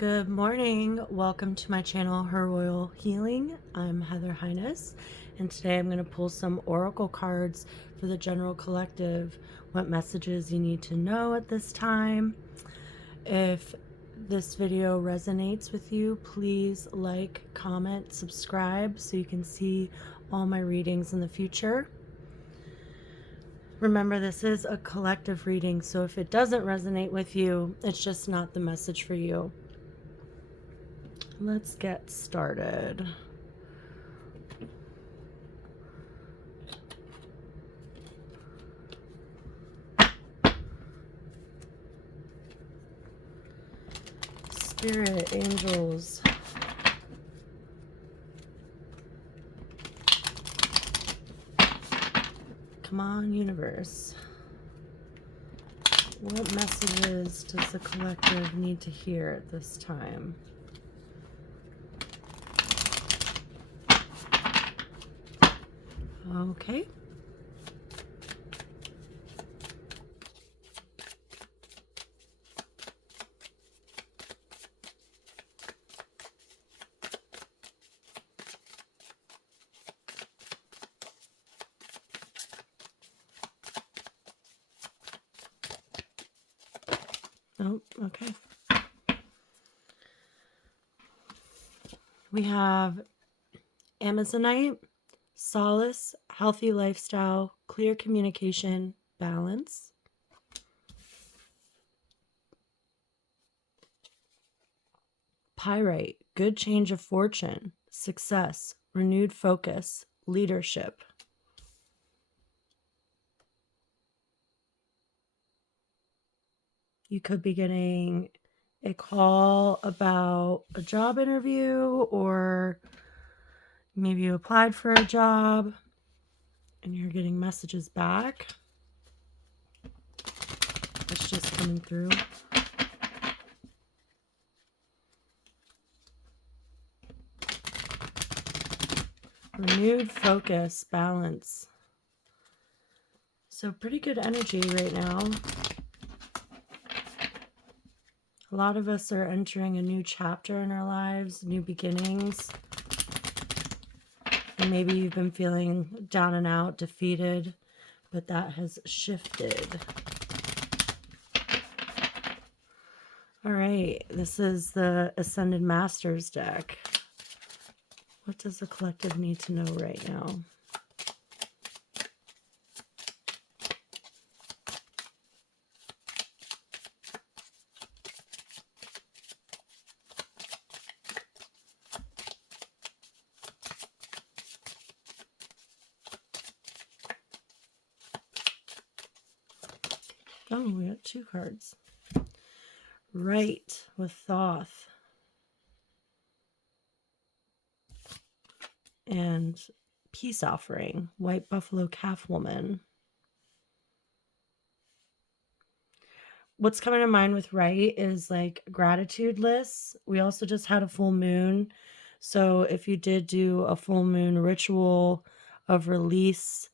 Good morning. Welcome to my channel, Her Royal Healing. I'm Heather Highness, and today I'm going to pull some oracle cards for the general collective, what messages you need to know at this time. If this video resonates with you, please like, comment, subscribe so you can see all my readings in the future. Remember, this is a collective reading, so if it doesn't resonate with you, it's just not the message for you. Let's get started. Spirit, angels. Come on, universe. What messages does the collective need to hear at this time? Okay. Oh, okay. We have Amazonite, solace, healthy lifestyle, clear communication, balance. Pyrite, good change of fortune, success, renewed focus, leadership. You could be getting a call about a job interview, or maybe you applied for a job and you're getting messages back. It's just coming through. Renewed focus, balance. So pretty good energy right now. A lot of us are entering a new chapter in our lives, new beginnings. And maybe you've been feeling down and out, defeated, but that has shifted. All right, this is the Ascended Masters deck. What does the collective need to know right now? Oh, we got two cards. Right, with Thoth. And peace offering, white buffalo calf woman. What's coming to mind with right is like gratitude lists. We also just had a full moon. So if you did do a full moon ritual of release,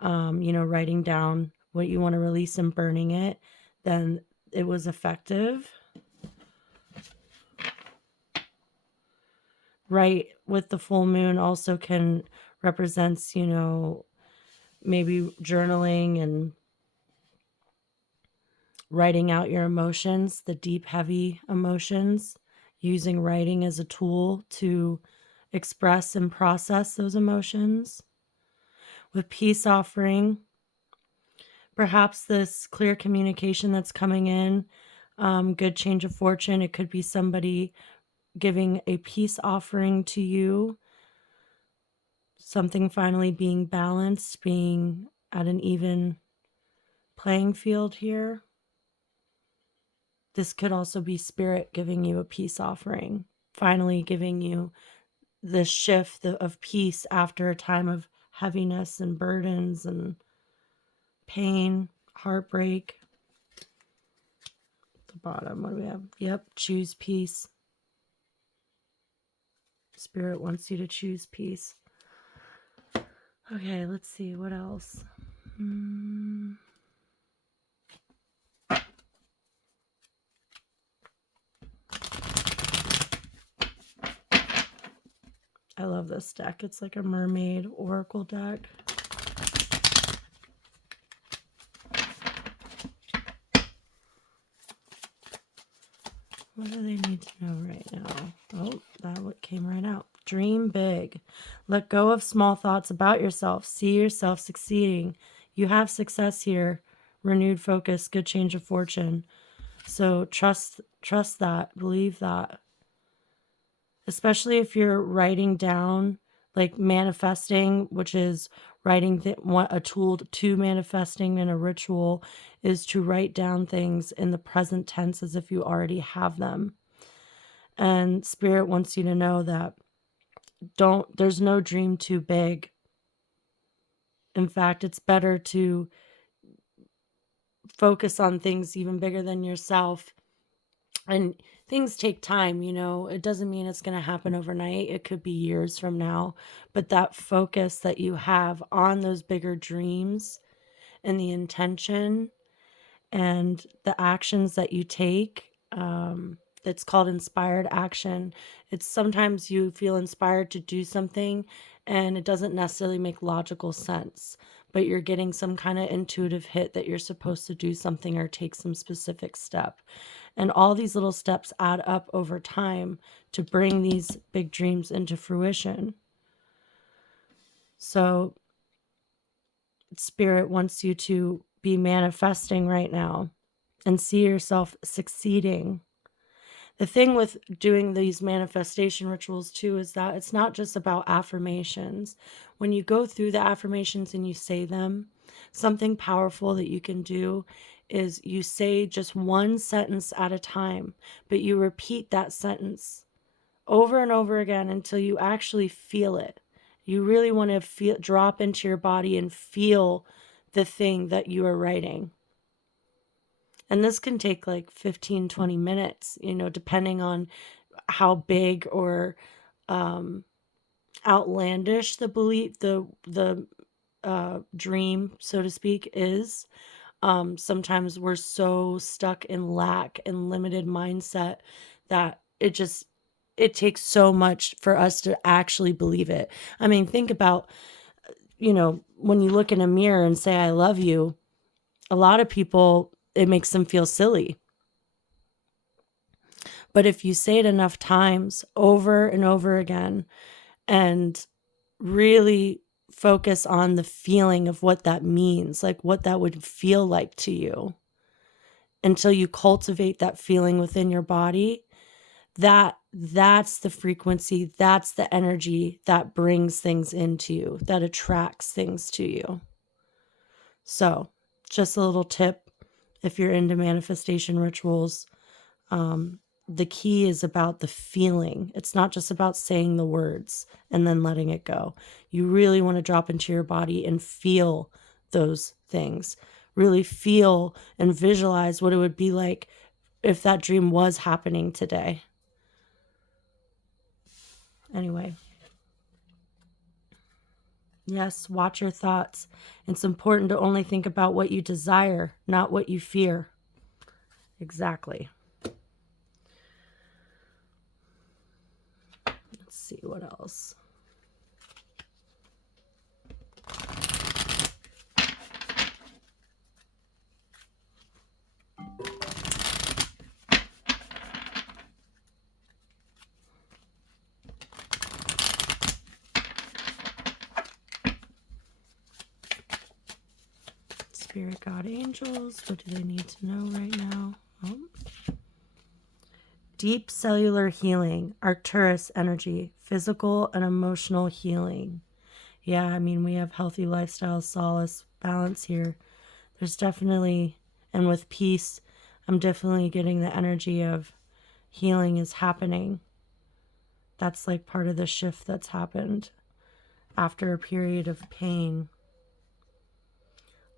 writing down what you want to release and burning it, then it was effective. Right with the full moon also can represents, maybe journaling and writing out your emotions, the deep, heavy emotions, using writing as a tool to express and process those emotions. With peace offering, perhaps this clear communication that's coming in, good change of fortune. It could be somebody giving a peace offering to you, something finally being balanced, being at an even playing field here. This could also be spirit giving you a peace offering, finally giving you the shift of peace after a time of heaviness and burdens and pain, heartbreak. At the bottom, what do we have? Yep, choose peace. Spirit wants you to choose peace. Okay, let's see, what else? I love this deck. It's like a mermaid oracle deck. What do they need to know right now? Oh, that what came right out. Dream big. Let go of small thoughts about yourself. See yourself succeeding. You have success here. Renewed focus, good change of fortune. So trust that. Believe that. Especially if you're writing down, like manifesting, which is writing a tool to manifesting, and a ritual is to write down things in the present tense as if you already have them. And Spirit wants you to know that there's no dream too big. In fact, it's better to focus on things even bigger than yourself. And things take time, it doesn't mean it's going to happen overnight. It could be years from now. But that focus that you have on those bigger dreams and the intention and the actions that you take, it's called inspired action. It's sometimes you feel inspired to do something and it doesn't necessarily make logical sense, but you're getting some kind of intuitive hit that you're supposed to do something or take some specific step. And all these little steps add up over time to bring these big dreams into fruition. So Spirit wants you to be manifesting right now and see yourself succeeding. The thing with doing these manifestation rituals too is that it's not just about affirmations. When you go through the affirmations and you say them, something powerful that you can do is you say just one sentence at a time, but you repeat that sentence over and over again until you actually feel it. You really want to drop into your body and feel the thing that you are writing. And this can take like 15, 20 minutes, depending on how big or outlandish the belief, the dream, so to speak, is. Sometimes we're so stuck in lack and limited mindset that it takes so much for us to actually believe it. I mean, think about, when you look in a mirror and say, I love you, a lot of people, it makes them feel silly. But if you say it enough times over and over again and really focus on the feeling of what that means, like what that would feel like to you, until you cultivate that feeling within your body, that's the frequency, that's the energy that brings things into you, that attracts things to you. So just a little tip, if you're into manifestation rituals, the key is about the feeling. It's not just about saying the words and then letting it go. You really want to drop into your body and feel those things. Really feel and visualize what it would be like if that dream was happening today. Anyway. Yes, watch your thoughts. It's important to only think about what you desire, not what you fear. Exactly. Let's see what else. Spirit, God, angels, what do they need to know right now? Deep cellular healing, Arcturus energy, physical and emotional healing. Yeah, I mean, we have healthy lifestyle, solace, balance here. There's definitely, and with peace, I'm definitely getting the energy of healing is happening. That's like part of the shift that's happened after a period of pain.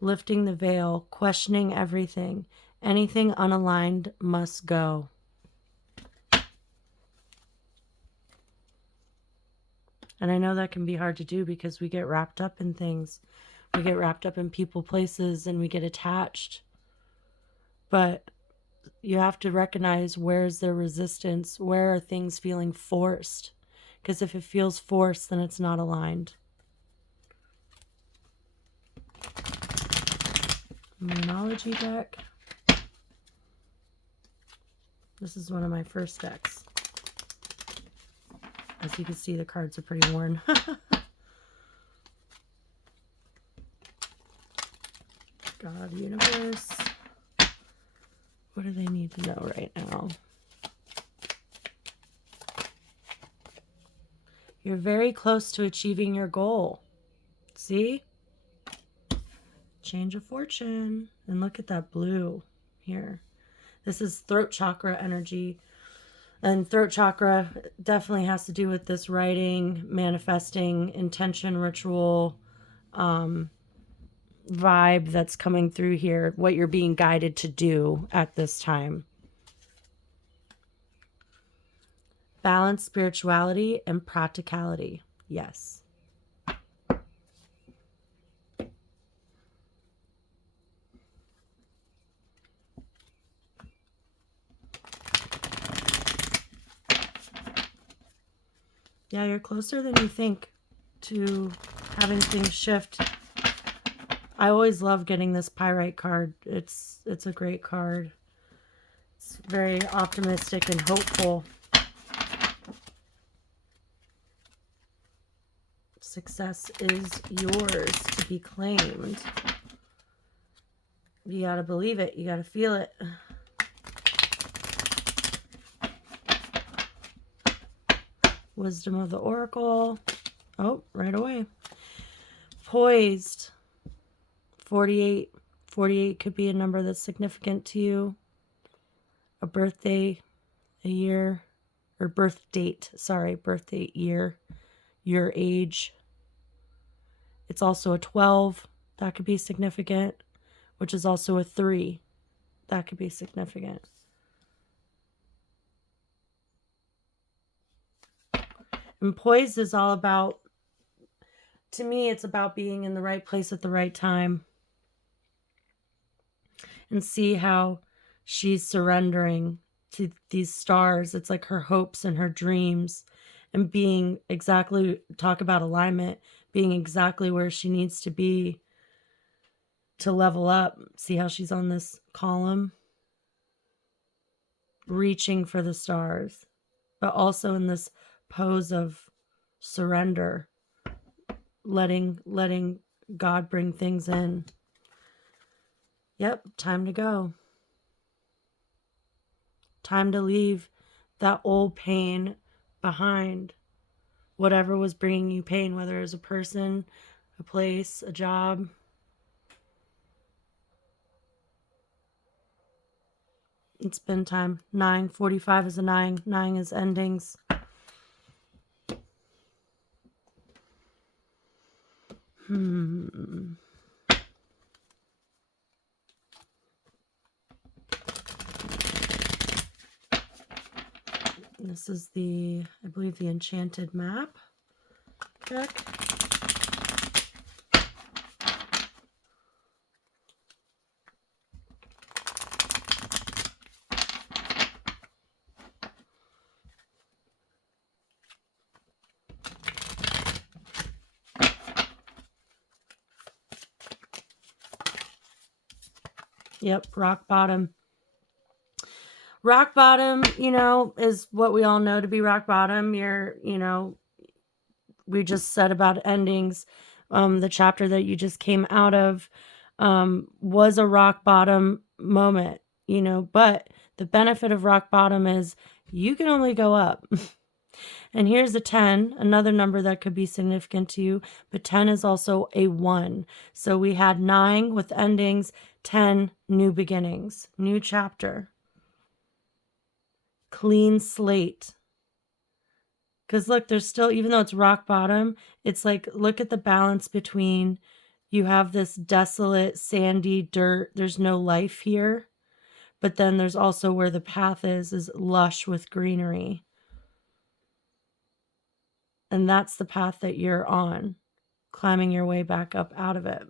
Lifting the veil, questioning everything. Anything unaligned must go. And I know that can be hard to do because we get wrapped up in things. We get wrapped up in people, places, and we get attached. But you have to recognize, where's the resistance? Where are things feeling forced? because if it feels forced, then it's not aligned. Moonology deck. This is one of my first decks. As you can see, the cards are pretty worn. God, universe. What do they need to know right now? You're very close to achieving your goal. See? Change of fortune. And look at that blue here. This is throat chakra energy. And throat chakra definitely has to do with this writing, manifesting, intention, ritual, vibe that's coming through here. What you're being guided to do at this time. Balance, spirituality, and practicality. Yes. Yeah, you're closer than you think to having things shift. I always love getting this pyrite card. It's a great card. It's very optimistic and hopeful. Success is yours to be claimed. You gotta believe it. You gotta feel it. Wisdom of the Oracle. Oh, right away. Poised. 48. 48 could be a number that's significant to you. A birthday, a year, or birth date. Sorry, birth date, year, your age. It's also a 12. That could be significant, which is also a 3. That could be significant. And poised is all about, to me, it's about being in the right place at the right time. And see how she's surrendering to these stars. It's like her hopes and her dreams, and being exactly, talk about alignment, being exactly where she needs to be to level up. See how she's on this column, reaching for the stars, but also in this pose of surrender, letting God bring things in. Yep, time to go. Time to leave that old pain behind. Whatever was bringing you pain, whether it was a person, a place, a job. It's been time. 9:45 is a 9. 9 is endings. This is the, I believe, the Enchanted Map deck. Yep, rock bottom. Rock bottom, is what we all know to be rock bottom. We just said about endings. The chapter that you just came out of was a rock bottom moment, but the benefit of rock bottom is you can only go up. And here's a 10, another number that could be significant to you, but 10 is also a 1. So we had 9 with endings, 10 new beginnings, new chapter. Clean slate. Because look, there's still, even though it's rock bottom, it's like, look at the balance between, you have this desolate, sandy dirt, there's no life here. But then there's also where the path is lush with greenery. And that's the path that you're on, climbing your way back up out of it.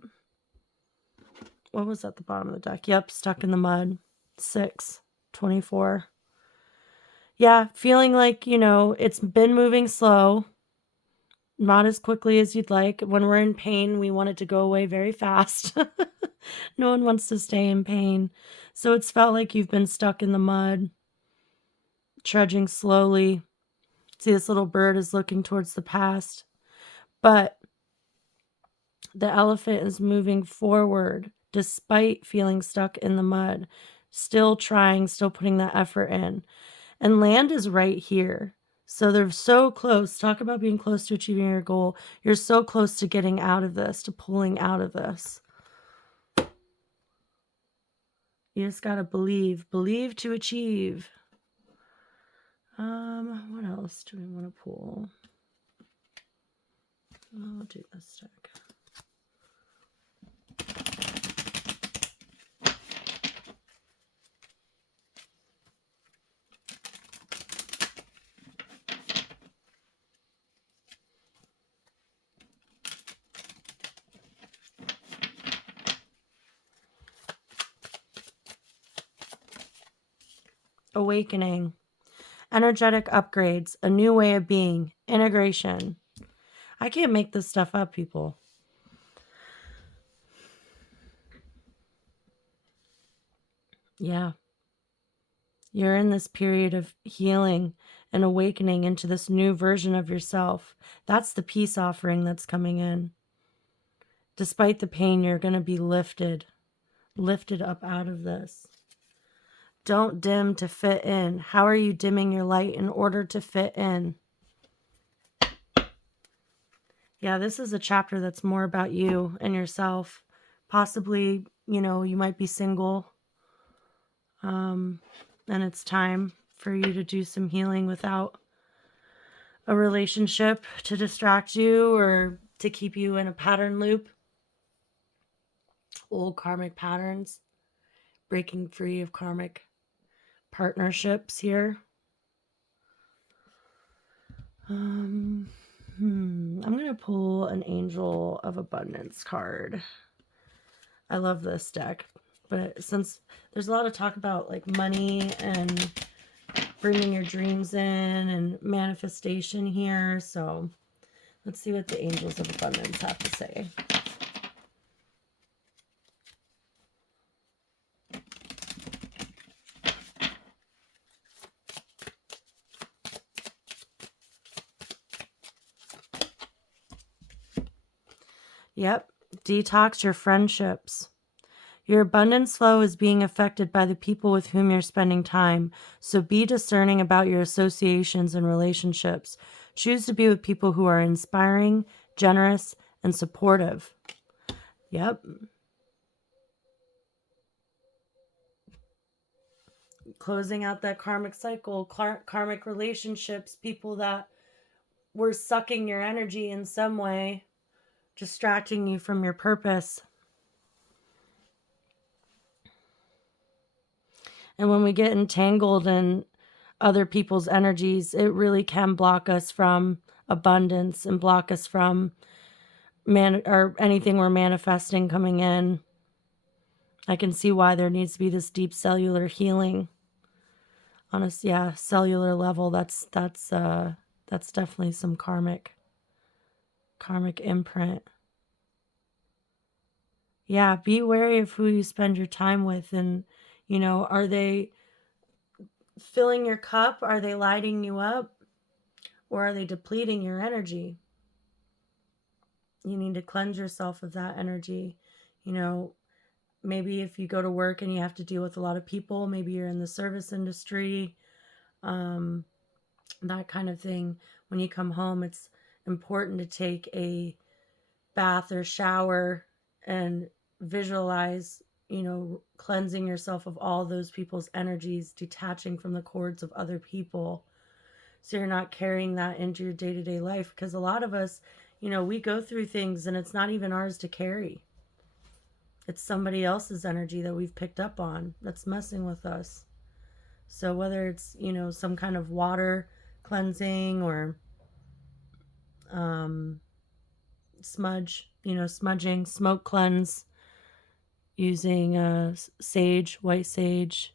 What was at the bottom of the deck? Yep, stuck in the mud. 6, 24. Yeah, feeling like, it's been moving slow, not as quickly as you'd like. When we're in pain, we want it to go away very fast. No one wants to stay in pain. So it's felt like you've been stuck in the mud, trudging slowly. See, this little bird is looking towards the past, but the elephant is moving forward despite feeling stuck in the mud, still trying, still putting that effort in. And land is right here. So they're so close. Talk about being close to achieving your goal. You're so close to getting out of this, to pulling out of this. You just got to believe to achieve. What else do we want to pull? I'll do this deck. Awakening, energetic upgrades, a new way of being, integration. I can't make this stuff up, people. Yeah. You're in this period of healing and awakening into this new version of yourself. That's the peace offering that's coming in. Despite the pain, you're going to be lifted up out of this. Don't dim to fit in. How are you dimming your light in order to fit in? Yeah, this is a chapter that's more about you and yourself. Possibly, you might be single. And it's time for you to do some healing without a relationship to distract you or to keep you in a pattern loop. Old karmic patterns. Breaking free of karmic partnerships here. I'm going to pull an Angel of Abundance card. I love this deck, but since there's a lot of talk about like money and bringing your dreams in and manifestation here, so let's see what the Angels of Abundance have to say. Yep, detox your friendships. Your abundance flow is being affected by the people with whom you're spending time, so be discerning about your associations and relationships. Choose to be with people who are inspiring, generous, and supportive. Yep. Closing out that karmic cycle, karmic relationships, people that were sucking your energy in some way, distracting you from your purpose. And when we get entangled in other people's energies, it really can block us from abundance and block us from or anything we're manifesting coming in. I can see why there needs to be this deep cellular healing on a cellular level. That's definitely some karmic imprint. Yeah, be wary of who you spend your time with, and are they filling your cup? Are they lighting you up? Or are they depleting your energy? You need to cleanse yourself of that energy. Maybe if you go to work and you have to deal with a lot of people, maybe you're in the service industry, that kind of thing. When you come home, it's important to take a bath or shower and visualize, cleansing yourself of all those people's energies, detaching from the cords of other people, so you're not carrying that into your day-to-day life. Because a lot of us, we go through things and it's not even ours to carry. It's somebody else's energy that we've picked up on that's messing with us. So whether it's, some kind of water cleansing or smudging, smoke cleanse, using sage, white sage,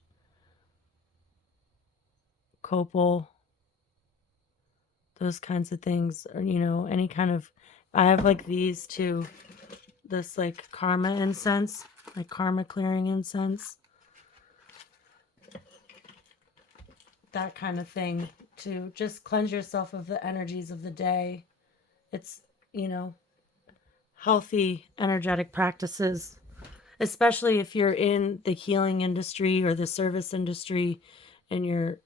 copal, those kinds of things, or, any kind of, I have like these too, this like karma incense, like karma clearing incense, that kind of thing, to just cleanse yourself of the energies of the day. It's, healthy energetic practices, especially if you're in the healing industry or the service industry and you're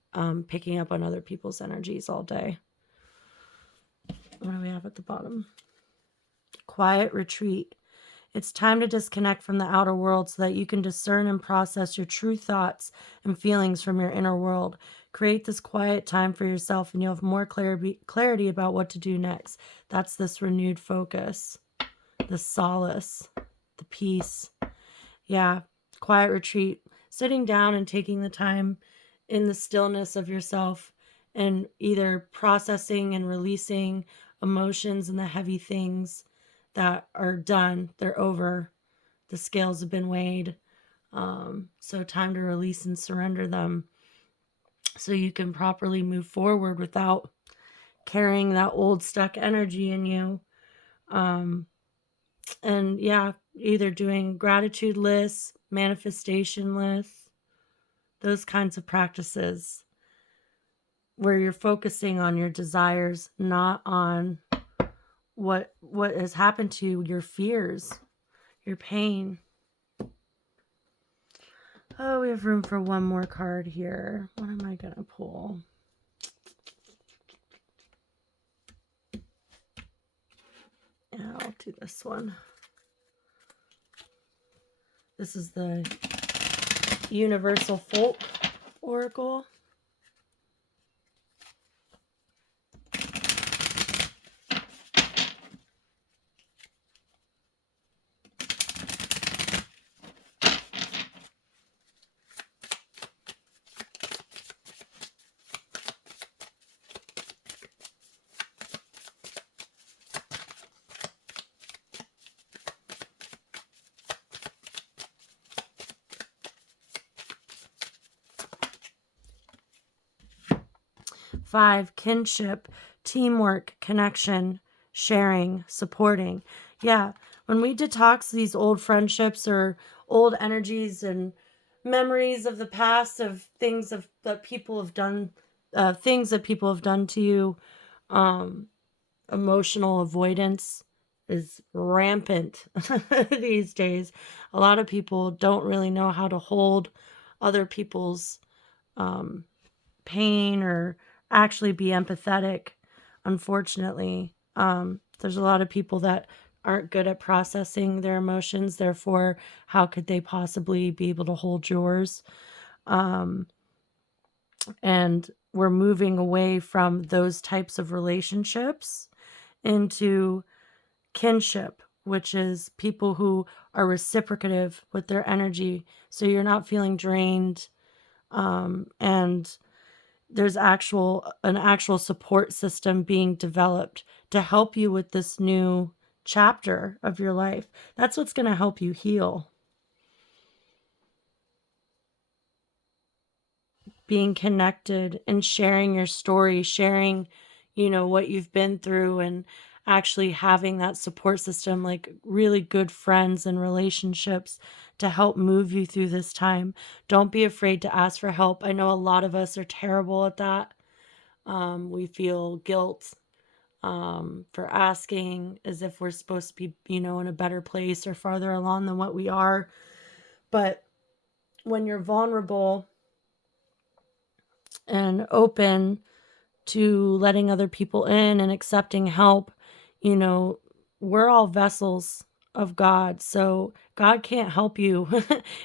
picking up on other people's energies all day. What do we have at the bottom? Quiet retreat. It's time to disconnect from the outer world so that you can discern and process your true thoughts and feelings from your inner world. Create this quiet time for yourself and you'll have more clarity about what to do next. That's this renewed focus, the solace, the peace. Yeah, quiet retreat. Sitting down and taking the time in the stillness of yourself and either processing and releasing emotions and the heavy things that are done. They're over. The scales have been weighed. So time to release and surrender them so you can properly move forward without carrying that old stuck energy in you. And yeah, either doing gratitude lists, manifestation lists, those kinds of practices where you're focusing on your desires, not on what has happened to you, your fears, your pain. Oh, we have room for one more card here. What am I going to pull? Yeah, I'll do this one. This is the Universal Folk Oracle. Five, kinship, teamwork, connection, sharing, supporting. Yeah, when we detox these old friendships or old energies and memories of the past of things that people have done, things that people have done to you, emotional avoidance is rampant these days. A lot of people don't really know how to hold other people's pain or actually be empathetic, unfortunately. There's a lot of people that aren't good at processing their emotions. Therefore, how could they possibly be able to hold yours? And we're moving away from those types of relationships into kinship, which is people who are reciprocative with their energy. So you're not feeling drained. And there's an actual support system being developed to help you with this new chapter of your life. That's what's going to help you heal. Being connected and sharing your story, sharing, what you've been through, and actually having that support system, like really good friends and relationships to help move you through this time. Don't be afraid to ask for help. I know a lot of us are terrible at that. We feel guilt for asking, as if we're supposed to be, in a better place or farther along than what we are. But when you're vulnerable and open to letting other people in and accepting help, we're all vessels of God. So God can't help you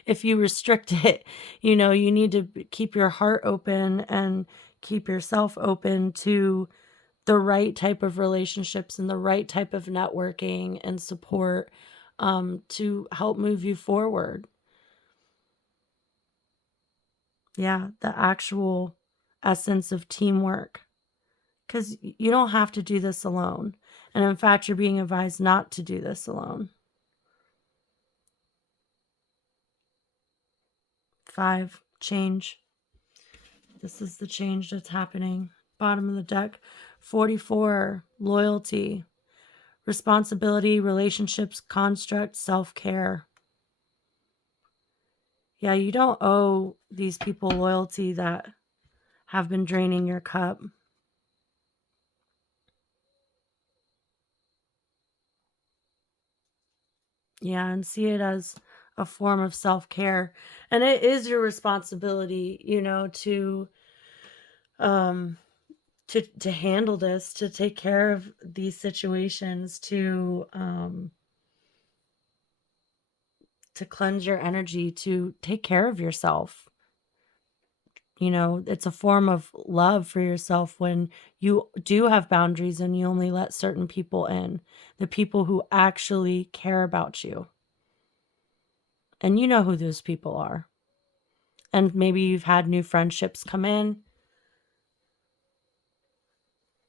if you restrict it. You need to keep your heart open and keep yourself open to the right type of relationships and the right type of networking and support to help move you forward. Yeah, the actual essence of teamwork. Because you don't have to do this alone. And in fact, you're being advised not to do this alone. 5, change. This is the change that's happening. Bottom of the deck, 44, loyalty, responsibility, relationships, construct, self-care. Yeah, you don't owe these people loyalty that have been draining your cup. Yeah, and see it as a form of self-care. And it is your responsibility, um to handle this, to take care of these situations, to cleanse your energy, to take care of yourself. It's a form of love for yourself when you do have boundaries and you only let certain people in, the people who actually care about you. And you know who those people are. And maybe you've had new friendships come in,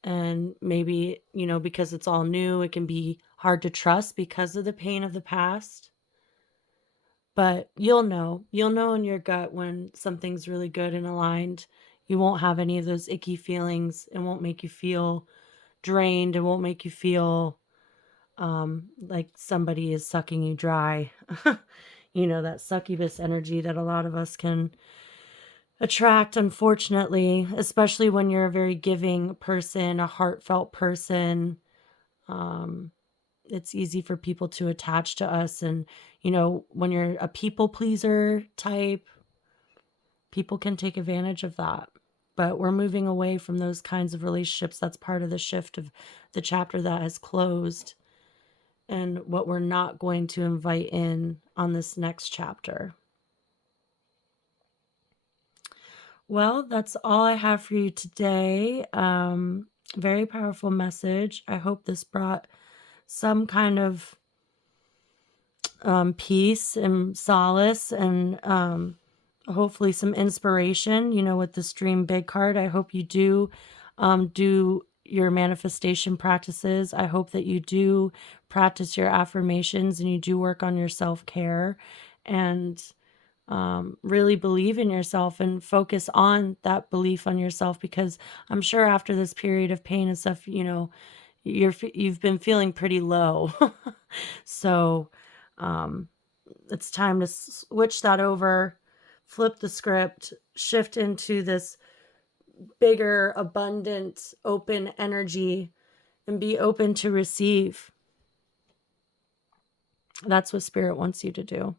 and maybe, because it's all new, it can be hard to trust because of the pain of the past. But you'll know in your gut when something's really good and aligned. You won't have any of those icky feelings. It won't make you feel drained. It won't make you feel like somebody is sucking you dry. That succubus energy that a lot of us can attract, unfortunately, especially when you're a very giving person, a heartfelt person. It's easy for people to attach to us. And, when you're a people pleaser type, people can take advantage of that. But we're moving away from those kinds of relationships. That's part of the shift of the chapter that has closed, and what we're not going to invite in on this next chapter. Well, that's all I have for you today. Very powerful message. I hope this brought some kind of peace and solace, and hopefully some inspiration, with this Dream Big card. I hope you do your manifestation practices. I hope that you do practice your affirmations and you do work on your self-care, and really believe in yourself and focus on that belief on yourself, because I'm sure after this period of pain and stuff, you've been feeling pretty low. So it's time to switch that over, flip the script, shift into this bigger, abundant, open energy, and be open to receive. That's what Spirit wants you to do.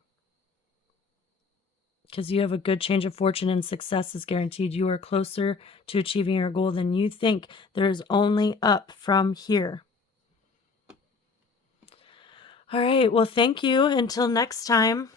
Because you have a good change of fortune and success is guaranteed. You are closer to achieving your goal than you think. There is only up from here. All right. Well, thank you. Until next time.